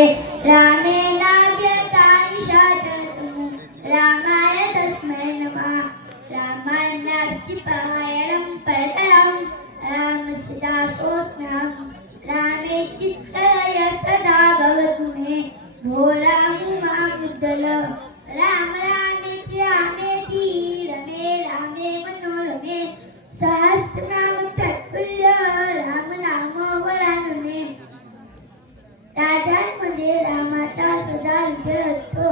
रामेण ज्ञातानिषादतु रामाय तस्मै नमः। रामायणास्ति परायणं परतरं रामस्य दासोऽस्म्यहं। रामे चित्तलय सदा भवतु मे भो रामुमामुद्गल। राम रामेति रामेति रमे रामे मनोरमे सहस्रनाम तत्तुल्य राम नाम वरानने। राजांमध्ये रामाचा सदा विजय असतो।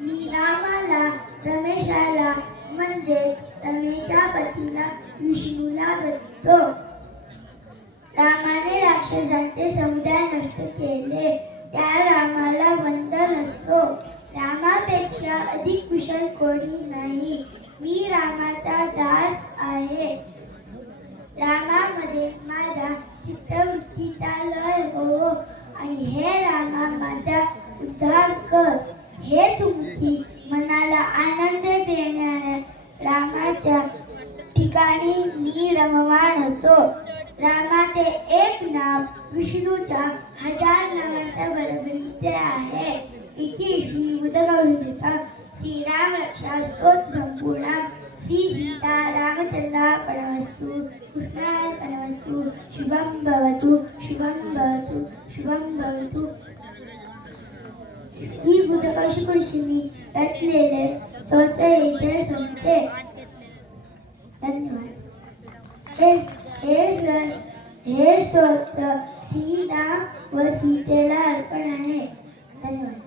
मी रामाला रमेशाला म्हणजे रमेच्या पतीला विष्णूला बघतो। रामाने राक्षसांचे समुदाय नष्ट केले त्या रामाला वंदन असतो। रामापेक्षा अधिक कुशल कोणी नाही। मी रामाचा दास आहे। रामामध्ये माझ्या चित्तवृत्तीचा लय हो आणि हे रामा माझा उद्धार कर। हे सुमुखी मनाला आनंद देणाऱ्या रामाच्या ठिकाणी मी रममाण होतो। रामाचे एक नाव विष्णूच्या 1000 नावांच्या बरोबरीचे आहे। इति श्री उदगीता श्रीराम रक्षा स्तोत्र संपूर्ण श्री सीता रामचंद्रार्पणमस्तु कृष्णार्पणमस्तु। शुभं भवतु शुभं भवतु शुभं भवतु। ही बुधकाशी ऋषींनी रचलेले स्तोत्र इथे संपते। धन्यवाद। हे स्तोत्र श्रीराम व सीतेला अर्पण आहे। धन्यवाद।